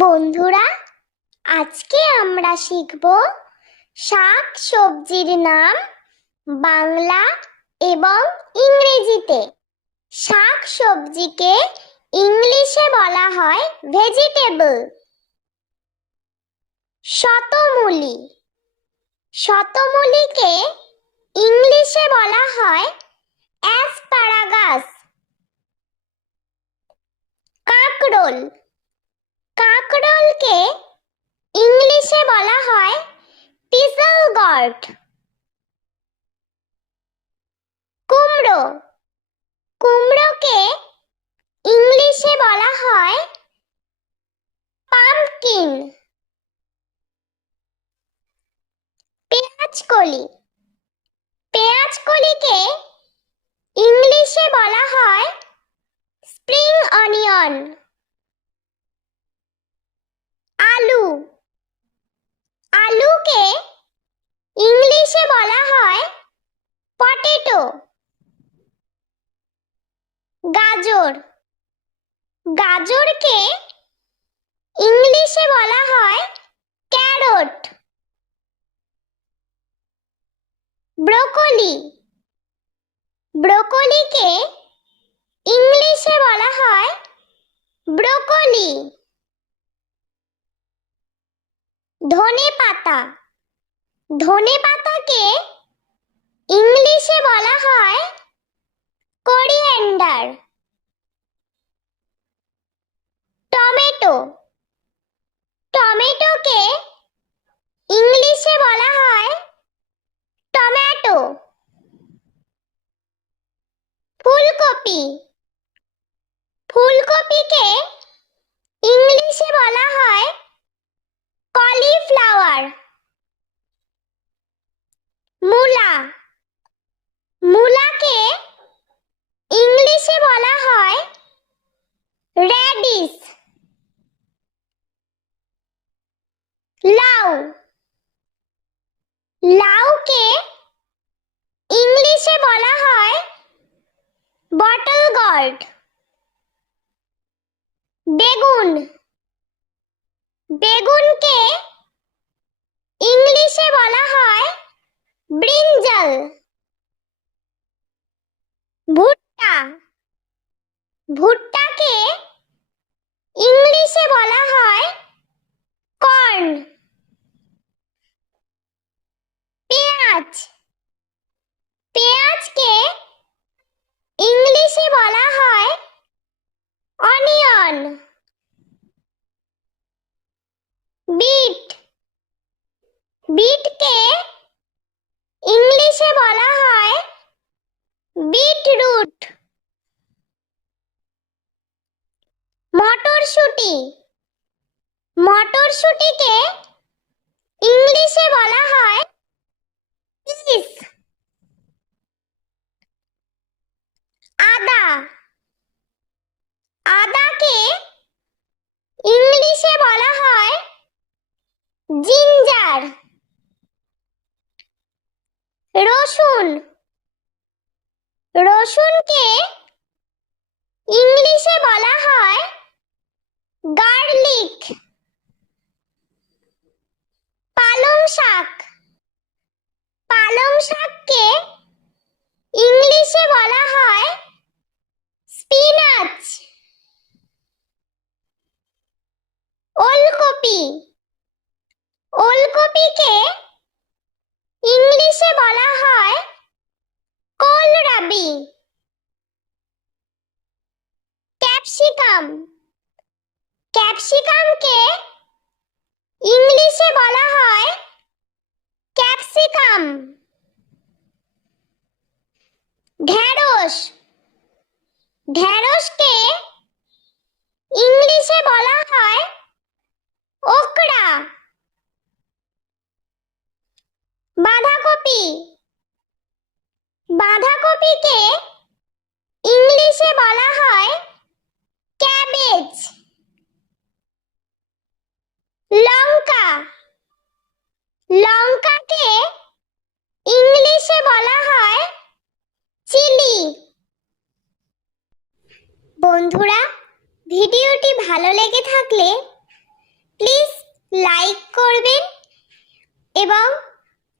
বন্ধুরা, আজকে আমরা শিখব শাক সবজির নাম বাংলা এবং ইংরেজিতে। শাক সবজিকে ইংলিশে বলা হয় ভেজিটেবল। শতমূলি, শতমূলিকে ইংলিশে বলা হয় অ্যাসপারাগাস। কাঁকরোল, কাঁকরোলকে ইংলিশে বলা হয় পিসেল গর্ড। কুমড়ো, কুমড়োকে ইংলিশে বলা হয় পাম্পকিন। পেঁয়াজকলি, পেঁয়াজকলিকে ইংলিশে বলা হয় স্প্রিং অনিয়ন। আলু, আলুকে ইংলিশে বলা হয় পটেটো। গাজর, গাজরকে ইংলিশে বলা হয় ক্যারট। ব্রোকলি, ব্রোকলিকে ইংলিশে বলা হয় ব্রোকলি। ধনেপাতা, ধনেপাতাকে ইংলিশে বলা হয় কোরিয়েন্ডার। টমেটো, টমেটোকে ইংলিশে বলা হয় টমেটো। ফুলকপি, ফুলকপিকে ইংলিশে বলা হয় কলিফ্লাওয়ার। মূলা, মূলাকে ইংলিশে বলা হয় রেডিশ। লাউ, লাউকে ইংলিশে বলা হয় বটল গর্ড। বেগুন, বেগুনকে ইংলিশে বলা হয় ব্রিঞ্জাল। ভুট্টা, ভুট্টাকে ইংলিশে বলা হয় কর্ন। পেঁয়াজ, পেঁয়াজকে ইংলিশে বলা হয় অনিয়ন। বিট, বিটকে ইংলিশে বলা হয় বিটরুট। মটরশুঁটি, মটরশুঁটিকে ইংলিশে বলা হয় পিস। আদা, আদাকে ইংলিশে বলা হয় জিঞ্জার। রসুন, রসুনকে ইংলিশে বলা হয় গার্লিক। পালং শাক, পালং শাককে ইংলিশে বলা হয় স্পিনাচ। ওলকপি, ওলকপিকে ইংলিশে বলা হয় কোলরাবি। ক্যাপসিকাম, ক্যাপসিকামকে ইংলিশে বলা হয় ক্যাপসিকাম। ঢেঁড়স, ঢেঁড়সকে ইংলিশে বলা হয় ওকরা। বাঁধাকপি, বাঁধাকপিকে ইংলিশে বলা হয় ক্যাবেজ। লঙ্কা, লঙ্কাকে ইংলিশে বলা হয় চিলি। বন্ধুরা, ভিডিওটি ভালো লেগে থাকলে প্লিজ লাইক করবেন এবং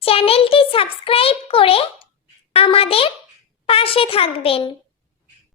চ্যানেলটি সাবস্ক্রাইব করে আমাদের পাশে থাকবেন।